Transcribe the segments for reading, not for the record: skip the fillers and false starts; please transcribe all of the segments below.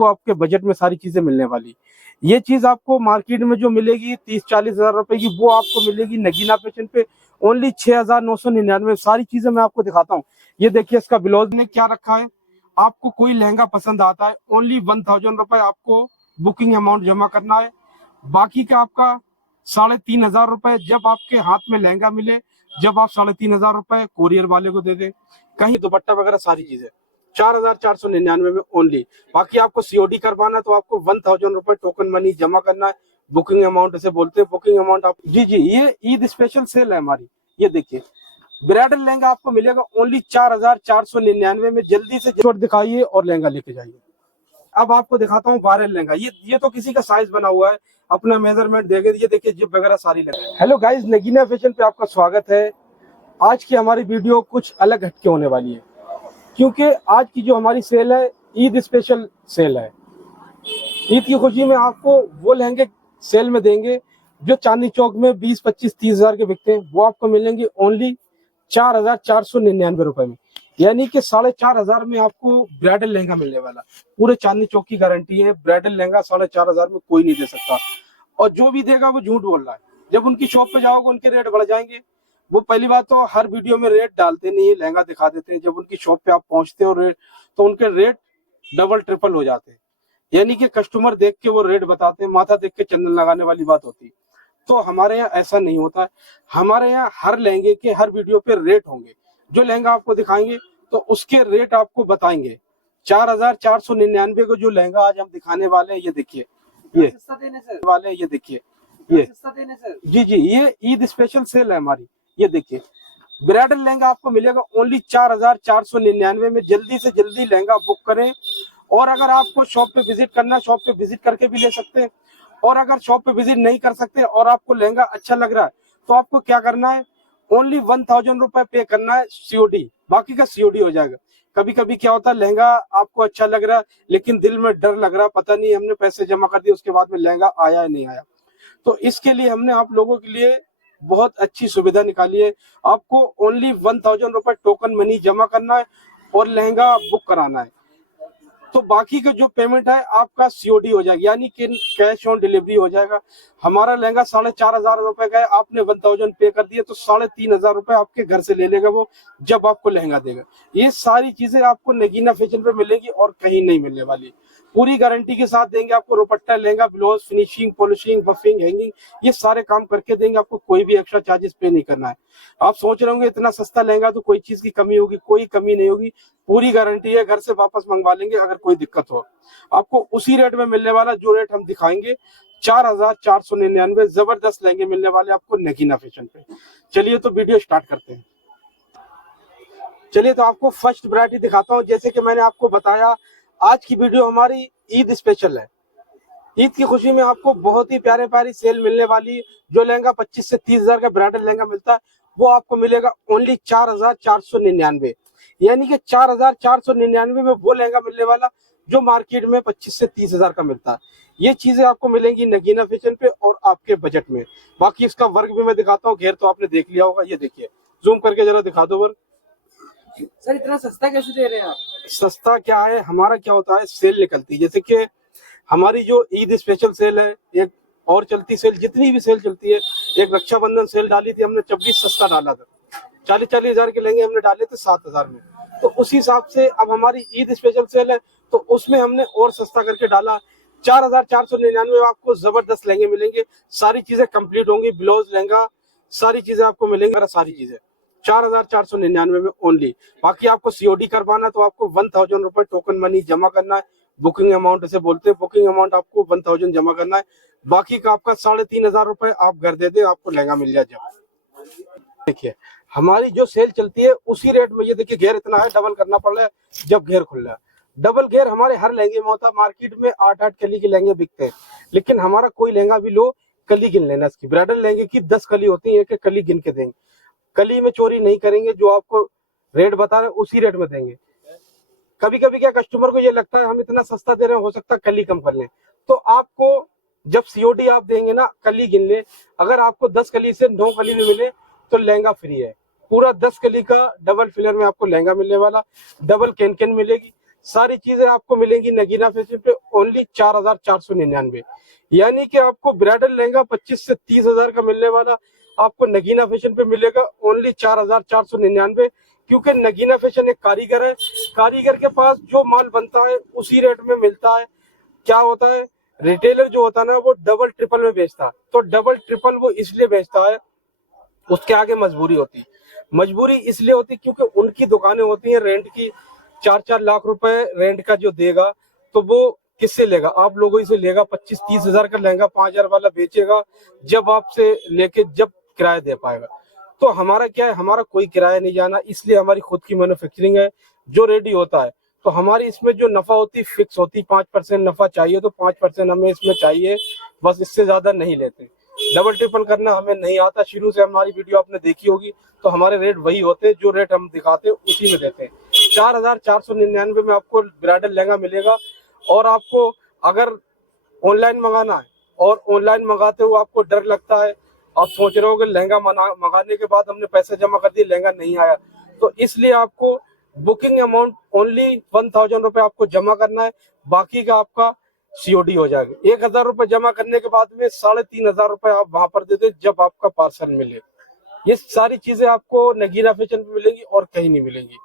तो आपके बजट में सारी चीजें मिलने वाली। ये चीज आपको मार्केट में जो मिलेगी 30-40 हजार रुपए की, वो आपको मिलेगी नगीना फैशन पे ओनली 6,999। सारी चीजें मैं आपको दिखाता हूँ। ये देखिए इसका ब्लाउज में क्या रखा है। आपको कोई लहंगा पसंद आता है, ओनली 1,000 रुपए आपको बुकिंग अमाउंट जमा करना है। बाकी का आपका 3,500 रुपए जब आपके हाथ में लहंगा मिले, जब आप 3,500 रुपए कोरियर वाले को दे दे। कहीं दुपट्टा वगैरह सारी चीजें 4,499 में ओनली। बाकी आपको सीओडी करवाना तो आपको 1,000 रुपए टोकन मनी जमा करना है। बुकिंग अमाउंट से बोलते हैं। बुकिंग अमाउंट आप जी, ये ईद स्पेशल सेल है हमारी। ये देखिए ब्राइडल लहंगा आपको मिलेगा ओनली 4,499 में। जल्दी से जल्दी दिखाइए और लहंगा लेके जाइए। अब आपको दिखाता हूँ वायरल लहंगा। ये तो किसी का साइज बना हुआ है, अपना मेजरमेंट देंगे। ये देखिए जिप वगैरह सारी लगे। हेलो गाइस, नगीना फैशन पे आपका स्वागत है। आज की हमारी वीडियो कुछ अलग हटके होने वाली है, क्योंकि आज की जो हमारी सेल है ईद स्पेशल सेल है। ईद की खुशी में आपको वो लहंगे सेल में देंगे जो चांदनी चौक में 20, 25, 30 हजार के बिकते हैं। वो आपको मिलेंगे ओनली 4,499 रुपए में। यानी कि 4,500 में आपको ब्राइडल लहंगा मिलने वाला। पूरे चांदनी चौक की गारंटी है, ब्राइडल लहंगा 4,500 में कोई नहीं दे सकता। और जो भी देगा वो झूठ बोल रहा है। जब उनकी शॉप पे जाओगे उनके रेट बढ़ जाएंगे। वो पहली बात तो हर वीडियो में रेट डालते नहीं है, लहंगा दिखा देते हैं। जब उनकी शॉप पे आप पहुंचते हो रेट, तो उनके रेट डबल ट्रिपल हो जाते हैं। यानी कि कस्टमर देख के वो रेट बताते हैं, माथा देख के चंदन लगाने वाली बात होती है। तो हमारे यहाँ ऐसा नहीं होता है। हमारे यहाँ हर लहंगे के हर वीडियो पे रेट होंगे। जो लहंगा आपको दिखाएंगे तो उसके रेट आपको बताएंगे। 4,499 को जो लहंगा आज हम दिखाने वाले हैं, ये देखिए, ये देखिए, ये जी, ये ईद स्पेशल सेल है हमारी। ये देखिए ब्राइडल लहंगा आपको मिलेगा ओनली 4,499 में। जल्दी से जल्दी लहंगा बुक करें। और अगर आपको शॉप पे विजिट करना, शॉप पे विजिट करके भी ले सकते हैं। और अगर शॉप पे विजिट नहीं कर सकते और आपको लहंगा अच्छा लग रहा है, तो आपको क्या करना है, ओनली 1,000 रुपए पे करना है सीओडी। बाकी का सीओडी हो जाएगा। कभी कभी क्या होता है, लहंगा आपको अच्छा लग रहा है लेकिन दिल में डर लग रहा है, पता नहीं हमने पैसे जमा कर दिए उसके बाद में लहंगा आया या नहीं आया। तो इसके लिए हमने आप लोगों के लिए बहुत अच्छी सुविधा निकाली है। आपको ओनली 1,000 रुपए टोकन मनी जमा करना है और लहंगा बुक कराना है। तो बाकी का जो पेमेंट है आपका सीओडी हो जाएगा, यानी कि कैश ऑन डिलीवरी हो जाएगा। हमारा लहंगा 4,500 रुपए का है, आपने 1,000 पे कर दिए तो 3,500 रुपए आपके घर से ले लेगा वो, जब आपको लहंगा देगा। ये सारी चीजें आपको नगीना फैशन पे मिलेगी और कहीं नहीं मिलने वाली। पूरी गारंटी के साथ देंगे आपको। दुपट्टा, lehenga, blouse, finishing, polishing, buffing, hanging, ये सारे काम करके देंगे आपको। कोई भी एक्स्ट्रा चार्जेस पे नहीं करना है। आप सोच रहे होंगे इतना सस्ता लहंगा तो कोई चीज की कमी होगी, कोई कमी नहीं होगी। पूरी गारंटी है, घर से वापस मंगवा लेंगे अगर कोई दिक्कत हो। आपको उसी रेट में मिलने वाला जो रेट हम दिखाएंगे, 4,499। जबरदस्त लहंगे मिलने वाले आपको नगीना फैशन पे। चलिए तो वीडियो स्टार्ट करते हैं। चलिए तो आपको फर्स्ट वैरायटी दिखाता हूँ। जैसे कि मैंने आपको बताया, आज की वीडियो हमारी ईद स्पेशल है। ईद की खुशी में आपको बहुत ही प्यारे प्यारी सेल मिलने वाली। जो लहंगा 25 से 30 हजार का ब्राइडल लहंगा मिलता है, वो आपको मिलेगा ओनली 4,499। यानी कि 4,499 में वो लहंगा मिलने वाला जो मार्केट में 25 से 30 हजार का मिलता है। ये चीजें आपको मिलेंगी नगीना फैशन पे और आपके बजट में। बाकी इसका वर्क भी मैं दिखाता हूँ। घेर तो आपने देख लिया होगा। ये देखिए, जूम करके जरा दिखा दो वर्क। सर इतना सस्ता कैसे दे रहे हैं आप? सस्ता क्या है, हमारा क्या होता है, सेल निकलती है। जैसे कि हमारी जो ईद स्पेशल सेल है, एक और चलती सेल, जितनी भी सेल चलती है, एक रक्षाबंधन सेल डाली थी हमने, 26 सस्ता डाला था। 40-40 हजार के लहंगे हमने डाले थे 7,000 में। तो उसी हिसाब से अब हमारी ईद स्पेशल सेल है, तो उसमें हमने और सस्ता करके डाला। 4,499 आपको जबरदस्त लहंगे मिलेंगे। सारी चीजें कंप्लीट होंगी, ब्लाउज, लहंगा, सारी चीजें आपको मिलेंगी। सारी चीजें 4,499 में ओनली। बाकी आपको सीओडी करवाना तो आपको 1,000 रुपए टोकन मनी जमा करना है। बुकिंग अमाउंट से बोलते हैं। बुकिंग अमाउंट आपको 1,000 जमा करना है। बाकी का आपका 3,500 रुपए आप घर दे दे, आपको लहंगा मिल जाए। जब देखिए हमारी जो सेल चलती है उसी रेट में। ये देखिए घेर इतना है, डबल करना पड़ रहा है जब घेर खुल रहा है। डबल घेर हमारे हर लहंगे में होता है। मार्केट में 8-8 कली के लहंगे बिकते हैं, लेकिन हमारा कोई लहंगा भी लो, कली गिन लेना इसकी। ब्राइडल लहंगे की 10 कली होती है, एक कली गिन के देंगे। कली में चोरी नहीं करेंगे। जो आपको रेट बता रहे हैं उसी रेट में देंगे। कभी कभी क्या कस्टमर को ये लगता है हम इतना सस्ता दे रहे हैं, हो सकता है कली कम कर लें। तो आपको जब सीओडी आप देंगे ना, कली गिन ले। अगर आपको 10 कली से 9 कली भी मिले तो लहंगा फ्री है। पूरा 10 कली का डबल फिलर में आपको लहंगा मिलने वाला। डबल कैन कैन मिलेगी। सारी चीजें आपको मिलेंगी नगीना फैशन पे ओनली 4,499। यानी कि आपको ब्राइडल लहंगा 25 से 30,000 का मिलने वाला आपको नगीना फैशन पे मिलेगा ओनली 4,499। क्योंकि नगीना फैशन एक कारीगर है, कारीगर के पास जो माल बनता है उसी रेट में मिलता है। क्या होता है, रिटेलर जो होता है ना वो डबल ट्रिपल में बेचता है, तो डबल ट्रिपल वो इसलिए बेचता है, उसके आगे मजबूरी होती, मजबूरी इसलिए होती क्योंकि उनकी दुकानें होती हैं रेंट की, 4-4 लाख रुपए रेंट का जो देगा तो वो किससे लेगा, आप लोगों ही से लेगा। 25-30 हजार का लहंगा 5,000 वाला बेचेगा जब आपसे लेके जब किराया दे पाएगा। तो हमारा क्या है, हमारा कोई किराया नहीं जाना, इसलिए हमारी खुद की मैन्युफैक्चरिंग है जो रेडी होता है। तो हमारी इसमें जो नफा होती फिक्स होती, 5% नफा चाहिए तो 5% हमें इसमें चाहिए, बस इससे ज्यादा नहीं लेते। डबल ट्रिपल करना हमें नहीं आता, शुरू से हमारी वीडियो आपने देखी होगी, तो हमारे रेट वही होते हैं, जो रेट हम दिखाते हैं उसी में देते हैं। 4,499 में आपको ब्राइडल लहंगा मिलेगा। और आपको अगर ऑनलाइन मंगाना है और ऑनलाइन मंगाते हुए आपको डर लगता है, आप सोच रहे हो कि लहंगा मंगाने के बाद हमने पैसे जमा कर दिए, लहंगा नहीं आया, तो इसलिए आपको बुकिंग अमाउंट ओनली 1,000 रुपए आपको जमा करना है, बाकी का आपका सीओडी हो जाएगा। 1,000 रुपए जमा करने के बाद में 3,500 रुपए आप वहां पर दे दे जब आपका पार्सल मिले। ये सारी चीजें आपको नगीना फैशन पे मिलेंगी और कहीं नहीं मिलेंगी।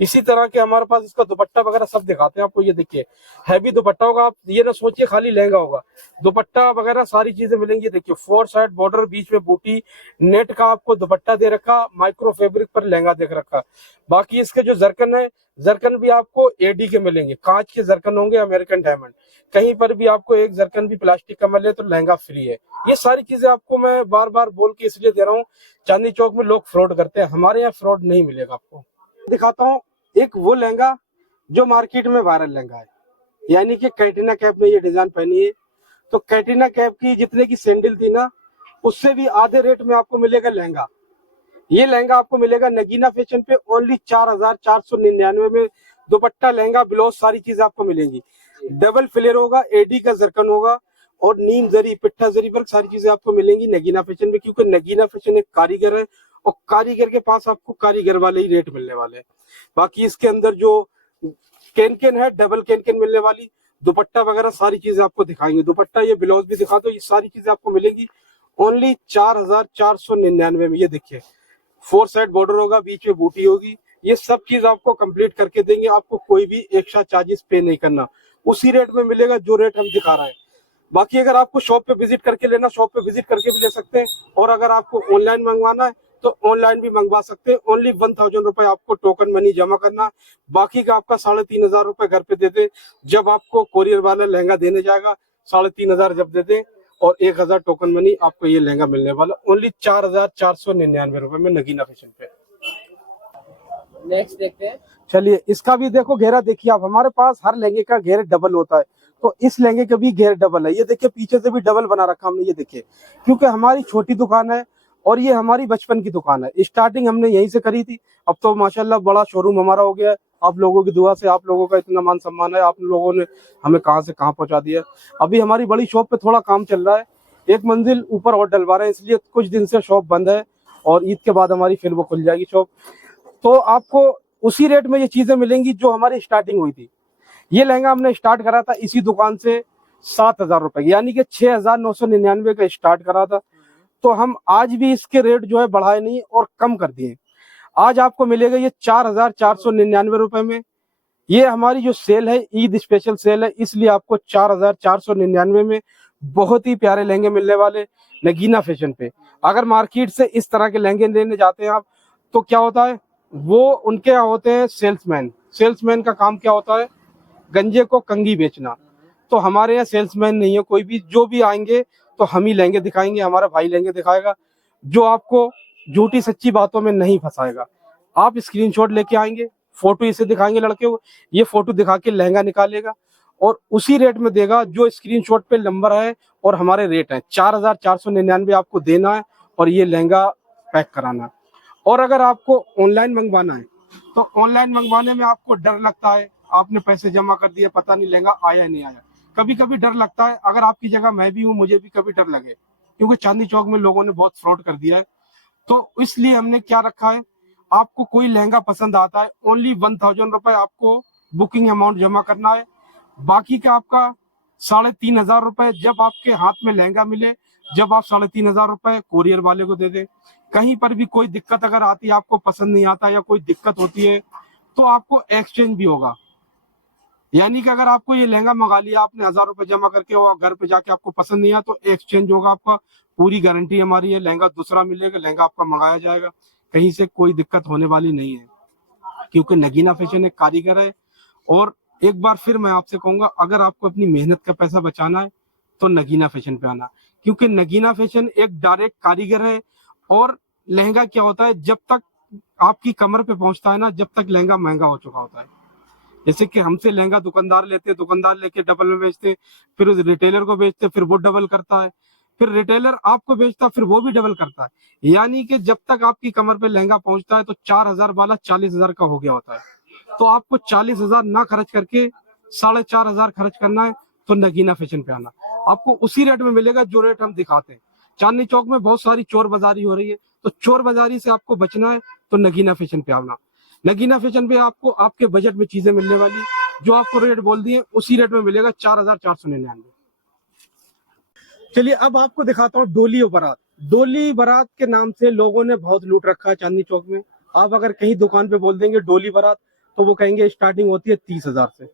इसी तरह के हमारे पास इसका दुपट्टा वगैरह सब दिखाते हैं आपको, ये देखिए हैवी दुपट्टा होगा, आप ये ना सोचिए खाली लहंगा होगा, दुपट्टा वगैरह सारी चीजें मिलेंगी। देखिए 4 साइड बॉर्डर, बीच में बूटी, नेट का आपको दुपट्टा दे रखा, माइक्रो फैब्रिक पर लहंगा देख रखा। बाकी इसके जो जरकन है, जरकन भी आपको एडी के मिलेंगे, कांच के जरकन होंगे, अमेरिकन डायमंड। कहीं पर भी आपको एक जरकन भी प्लास्टिक का मिले तो लहंगा फ्री है। ये सारी चीजें आपको मैं बार बार बोल के इसलिए दे रहा हूँ, चांदनी चौक में लोग फ्रॉड करते हैं, हमारे यहाँ फ्रॉड नहीं मिलेगा आपको। दिखाता हूँ एक वो लहंगा जो मार्केट में वायरल लहंगा है, यानी कि कैटरीना कैफ ने ये डिजाइन पहनी है। तो कैटरीना कैफ की जितने की सैंडल थी ना, उससे भी आधे रेट में आपको मिलेगा लहंगा। ये लहंगा आपको मिलेगा नगीना फैशन पे ओनली 4,499 में। दुपट्टा, लहंगा, ब्लाउज सारी चीज आपको मिलेगी। डबल फ्लेयर होगा, एडी का जरकन होगा और नीम जरी, पिट्ठा जरी वर्क सारी चीजें आपको मिलेंगी नगीना फैशन में, क्योंकि नगीना फैशन एक कारीगर है और कारीगर के पास आपको कारीगर वाले ही रेट मिलने वाले हैं। बाकी इसके अंदर जो कैन है, डबल कैन मिलने वाली, दुपट्टा वगैरह सारी चीजें आपको दिखाएंगे। दुपट्टा, ये ब्लाउज भी दिखा दो, ये सारी चीजें आपको मिलेंगी ओनली 4,499 में। ये देखिए 4 साइड बॉर्डर होगा, बीच में बूटी होगी, ये सब चीज आपको कंप्लीट करके देंगे। आपको कोई भी एक्स्ट्रा चार्जेस पे नहीं करना, उसी रेट में मिलेगा जो रेट हम दिखा रहे हैं। बाकी अगर आपको शॉप पे विजिट करके लेना, शॉप पे विजिट करके भी ले सकते हैं, और अगर आपको ऑनलाइन मंगवाना है तो ऑनलाइन भी मंगवा सकते हैं। ओनली 1,000 रुपए आपको टोकन मनी जमा करना, बाकी का आपका 3,500 रुपए घर पे दे दे। जब आपको कोरियर वाला लहंगा देने जाएगा 3,500 जब दे दे और 1,000 टोकन मनी, आपको ये लहंगा मिलने वाला ओनली 4,499 रुपए में नगीना फैशन पे। नेक्स्ट देखते हैं। चलिए इसका भी देखो घेरा, देखिए आप, हमारे पास हर लहंगे का घेर डबल होता है, तो इस लहंगे का भी घेर डबल है। ये देखिए पीछे से भी डबल बना रखा हमने, ये देखिए, क्योंकि हमारी छोटी दुकान है और ये हमारी बचपन की दुकान है। स्टार्टिंग हमने यहीं से करी थी, अब तो माशाल्लाह बड़ा शोरूम हमारा हो गया है। आप लोगों की दुआ से, आप लोगों का इतना मान सम्मान है, आप लोगों ने हमें कहां से कहां पहुंचा दिया। अभी हमारी बड़ी शॉप पे थोड़ा काम चल रहा है, एक मंजिल ऊपर और डलवा रहे हैं, इसलिए कुछ दिन से शॉप बंद है और ईद के बाद हमारी फिर वो खुल जाएगी शॉप। तो आपको उसी रेट में ये चीजें मिलेंगी जो हमारी स्टार्टिंग हुई थी। ये लहंगा हमने स्टार्ट करा था इसी दुकान से 7,000 रुपए, यानी कि 6,999 का स्टार्ट करा था। तो हम आज भी इसके रेट जो है बढ़ाए नहीं और कम कर दिए। आज आपको मिलेगा ये 4,499 रुपए में। ये हमारी जो सेल है, ईद स्पेशल सेल है, इसलिए आपको 4,499 में बहुत ही प्यारे लहंगे मिलने वाले नगीना फैशन पे। अगर मार्केट से इस तरह के लहंगे लेने जाते हैं आप, तो क्या होता है, वो उनके यहाँ होते हैं सेल्समैन। सेल्समैन का काम क्या होता है, गंजे को कंगी बेचना। तो हमारे यहाँ सेल्समैन नहीं है कोई भी, जो भी आएंगे तो हम ही लहंगे दिखाएंगे, हमारा भाई लहंगे दिखाएगा, जो आपको झूठी सच्ची बातों में नहीं फंसाएगा। आप स्क्रीनशॉट लेके आएंगे, फोटो इसे दिखाएंगे लड़के को, ये फोटो दिखा के लहंगा निकालेगा और उसी रेट में देगा जो स्क्रीनशॉट पे नंबर है और हमारे रेट है। 4,499 आपको देना है और ये लहंगा पैक कराना है। और अगर आपको ऑनलाइन मंगवाना है तो ऑनलाइन मंगवाने में आपको डर लगता है, आपने पैसे जमा कर दिए, पता नहीं लहंगा आया नहीं आया, कभी कभी डर लगता है। अगर आपकी जगह मैं भी हूँ, मुझे भी कभी डर लगे, क्योंकि चांदनी चौक में लोगों ने बहुत फ्रॉड कर दिया है। तो इसलिए हमने क्या रखा है, आपको कोई लहंगा पसंद आता है, ओनली 1,000 रुपए आपको बुकिंग अमाउंट जमा करना है। बाकी का आपका 3,500 रुपए जब आपके हाथ में लहंगा मिले, जब आप 3,500 रुपए कोरियर वाले को दे दें। कहीं पर भी कोई दिक्कत अगर आती है, आपको पसंद नहीं आता या कोई दिक्कत होती है, तो आपको एक्सचेंज भी होगा। यानी कि अगर आपको ये लहंगा मंगा लिया आपने 1,000 रुपए जमा करके और घर पे जाके आपको पसंद नहीं आया, तो एक्सचेंज होगा आपका। पूरी गारंटी हमारी है, लहंगा दूसरा मिलेगा, लहंगा आपका मंगाया जाएगा। कहीं से कोई दिक्कत होने वाली नहीं है, क्योंकि नगीना फैशन एक कारीगर है। और एक बार फिर मैं आपसे कहूंगा, अगर आपको अपनी मेहनत का पैसा बचाना है तो नगीना फैशन पे आना, क्योंकि नगीना फैशन एक डायरेक्ट कारीगर है। और लहंगा क्या होता है, जब तक आपकी कमर पे पहुंचता है ना, जब तक लहंगा महंगा हो चुका होता है। जैसे कि हमसे लहंगा दुकानदार लेते, दुकानदार लेके डबल में बेचते, फिर उस रिटेलर को बेचते, फिर वो डबल करता है, फिर रिटेलर आपको बेचता, फिर वो भी डबल करता है। यानी कि जब तक आपकी कमर पे लहंगा पहुंचता है तो 4,000 वाला 40,000 का हो गया होता है। तो आपको 40,000 ना खर्च करके 4,500 खर्च करना है, तो नगीना फैशन पे आना। आपको उसी रेट में मिलेगा जो रेट हम दिखाते हैं। चांदनी चौक में बहुत सारी चोर बाजारी हो रही है, तो चोर बाजारी से आपको बचना है तो नगीना फैशन पे आना। नगीना फैशन पे आपको आपके बजट में चीजें मिलने वाली, जो आपको रेट बोल दिए उसी रेट में मिलेगा, 4,499। चलिए अब आपको दिखाता हूँ डोली और बारात। डोली बारात के नाम से लोगों ने बहुत लूट रखा है चांदनी चौक में। आप अगर कहीं दुकान पे बोल देंगे डोली बारात, तो वो कहेंगे स्टार्टिंग होती है 30,000 से।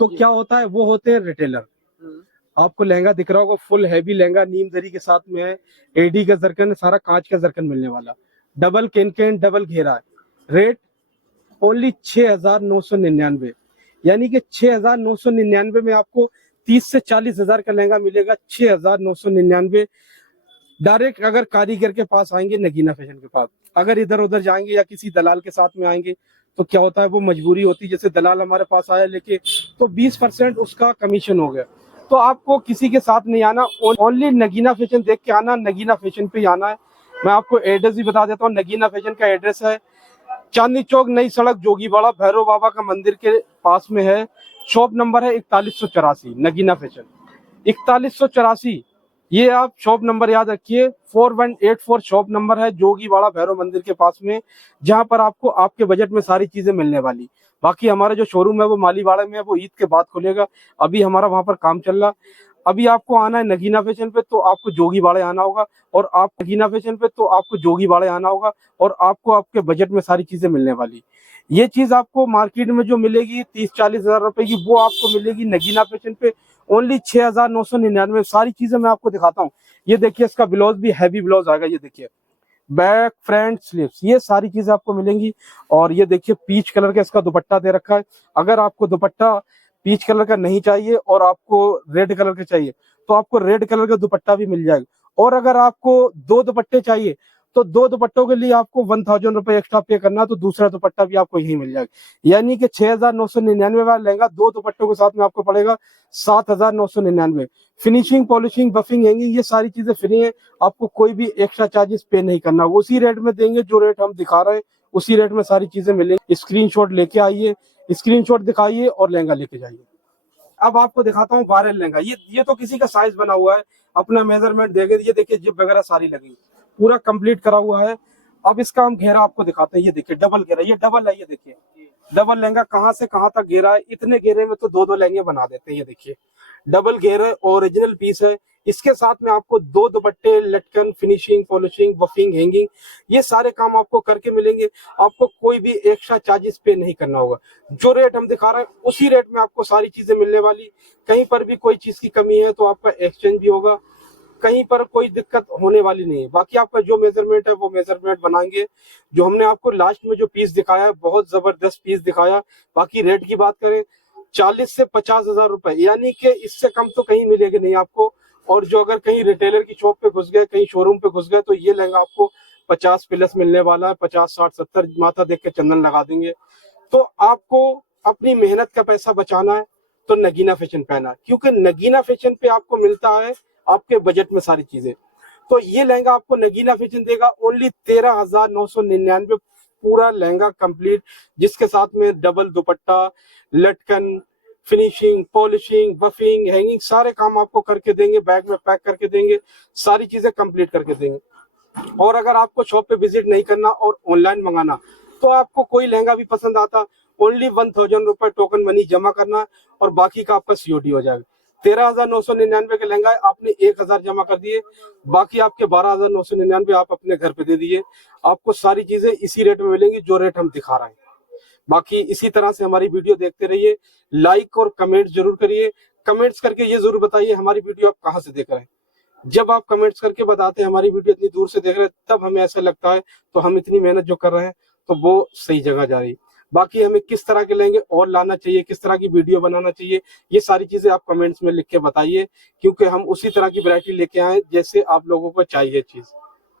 तो क्या होता है, वो होते हैं रिटेलर। आपको लहंगा दिख रहा होगा, फुल हैवी लहंगा नीम जरी के साथ में है, एडी का जरकन, सारा कांच का जरकन मिलने वाला, डबल कैन डबल घेरा है। Rate only 6,999। यानी कि 6,999 में आपको 30 से 40,000 का लहंगा मिलेगा। 6,999 डायरेक्ट अगर कारीगर के पास आएंगे, नगीना फैशन के पास। अगर इधर उधर जाएंगे या किसी दलाल के साथ में आएंगे, तो क्या होता है, वो मजबूरी होती है। जैसे दलाल हमारे पास आया लेके, तो 20% उसका कमीशन हो गया। तो आपको किसी के साथ नहीं आना, ओनली नगीना फैशन देख के आना, नगीना फैशन पे ही आना है। मैं आपको एड्रेस भी बता देता हूँ। नगीना फैशन का एड्रेस है चांदनी चौक, नई सड़क, जोगीवाड़ा, भैरव बाबा का मंदिर के पास में है। शॉप नंबर है 4184, नगीना फैशन 4184। ये आप शॉप नंबर याद रखिए, 4184 शॉप नंबर है, जोगीवाड़ा भैरव मंदिर के पास में, जहां पर आपको आपके बजट में सारी चीजें मिलने वाली। बाकी हमारा जो शोरूम है वो मालीवाड़ा में है, वो ईद के बाद खुलेगा। अभी हमारा वहां पर काम चल रहा। अभी आपको आना है नगीना फैशन पे, तो आपको जोगीवाड़े आना होगा। और आप नगीना फैशन पे, तो आपको जोगीवाड़े आना होगा। और आपको आपके बजट में सारी चीजें मिलने वाली। ये चीज आपको मार्केट में जो मिलेगी 30-40,000 रुपए की, वो आपको मिलेगी नगीना फैशन पे ओनली 6,999। सारी चीजें मैं आपको दिखाता हूँ। ये देखिए, इसका ब्लाउज भी हैवी ब्लाउज आएगा। ये देखिए, बैक, फ्रंट, स्लीव्स, ये सारी चीजें आपको मिलेंगी। और ये देखिए, पीच कलर का इसका दुपट्टा दे रखा है। अगर आपको दुपट्टा पीच कलर का नहीं चाहिए और आपको रेड कलर का चाहिए, तो आपको रेड कलर का दुपट्टा भी मिल जाएगा। और अगर आपको 2 दुपट्टे चाहिए, तो 2 दुपट्टों के लिए आपको 1,000 रुपए एक्स्ट्रा पे करना, तो दूसरा दुपट्टा भी आपको यही मिल जाएगा। यानी कि 6,999 वाला लहंगा 2 दुपट्टों के साथ में आपको पड़ेगा 7,999। फिनिशिंग, पॉलिशिंग, बफिंग, हैंगिंग, ये सारी चीजें फ्री है। आपको कोई भी एक्स्ट्रा चार्जेस पे नहीं करना, उसी रेट में देंगे जो रेट हम दिखा रहे हैं, उसी रेट में सारी चीजें मिलेंगी। स्क्रीनशॉट लेके आइए, स्क्रीनशॉट दिखाइए और लहंगा लेके जाइए। अब आपको दिखाता हूँ वायरल लहंगा। ये तो किसी का साइज बना हुआ है, अपना मेजरमेंट देंगे। ये देखिए, जिप वगैरह सारी लगी, पूरा कंप्लीट करा हुआ है। अब इसका हम घेरा आपको दिखाते हैं। ये देखिए, डबल घेरा, ये डबल है। ये देखिए, डबल लहंगा कहाँ से कहाँ तक घेरा है। इतने घेरे में तो 2-2 लहंगे बना देते हैं। ये देखिए, डबल घेरा, ओरिजिनल पीस है। इसके साथ में आपको 2 दुपट्टे, लटकन, फिनिशिंग, पॉलिशिंग, बफिंग, हैंगिंग, ये सारे काम आपको करके मिलेंगे। आपको कोई भी एक्स्ट्रा चार्जेस पे नहीं करना होगा। जो रेट हम दिखा रहे हैं उसी रेट में आपको सारी चीजें मिलने वाली। कहीं पर भी कोई चीज की कमी है तो आपका एक्सचेंज भी होगा, कहीं पर कोई दिक्कत होने वाली नहीं है। बाकी आपका जो मेजरमेंट है वो मेजरमेंट बनाएंगे। जो हमने आपको लास्ट में जो पीस दिखाया है, बहुत जबरदस्त पीस दिखाया। बाकी रेट की बात करें, 40 से 50,000 रुपए, यानी कि इससे कम तो कहीं मिलेगी नहीं आपको। और जो अगर कहीं रिटेलर की शॉप पे घुस गए, कहीं शोरूम पे घुस गए, तो ये लहंगा आपको 50 प्लस मिलने वाला है। 50, 60, 70 माथा देख के चंदन लगा देंगे। तो आपको अपनी मेहनत का पैसा बचाना है तो नगीना फैशन पहना, क्योंकि नगीना फैशन पे आपको मिलता है आपके बजट में सारी चीजें। तो ये लहंगा आपको नगीना फैशन देगा ओनली 13,999, पूरा लहंगा कंप्लीट, जिसके साथ में डबल दुपट्टा, लटकन, फिनिशिंग, पॉलिशिंग, बफिंग, हैंगिंग, सारे काम आपको करके देंगे। बैग में पैक करके देंगे, सारी चीजें कंप्लीट करके देंगे। और अगर आपको शॉप पे विजिट नहीं करना और ऑनलाइन मंगाना, तो आपको कोई लहंगा भी पसंद आता, ओनली 1000 रुपए टोकन मनी जमा करना और बाकी का आपका सीओडी हो जाएगा। 13,999 के लहंगा आपने 1000 जमा कर दिए, बाकी आपके 12,999 आप अपने घर पे दे दिए। आपको सारी चीजें इसी रेट में मिलेंगी जो रेट हम दिखा रहे हैं। बाकी इसी तरह से हमारी वीडियो देखते रहिए, लाइक और कमेंट जरूर करिए। कमेंट्स करके ये जरूर बताइए हमारी वीडियो आप कहाँ से देख रहे हैं। जब आप कमेंट्स करके बताते हैं हमारी वीडियो इतनी दूर से देख रहे हैं, तब हमें ऐसा लगता है तो हम इतनी मेहनत जो कर रहे हैं तो वो सही जगह जा रही। बाकी हमें किस तरह के लहंगे और लाना चाहिए, किस तरह की वीडियो बनाना चाहिए, ये सारी चीजें आप कमेंट्स में लिख के बताइए, क्योंकि हम उसी तरह की वैरायटी लेके आए जैसे आप लोगों को चाहिए चीज।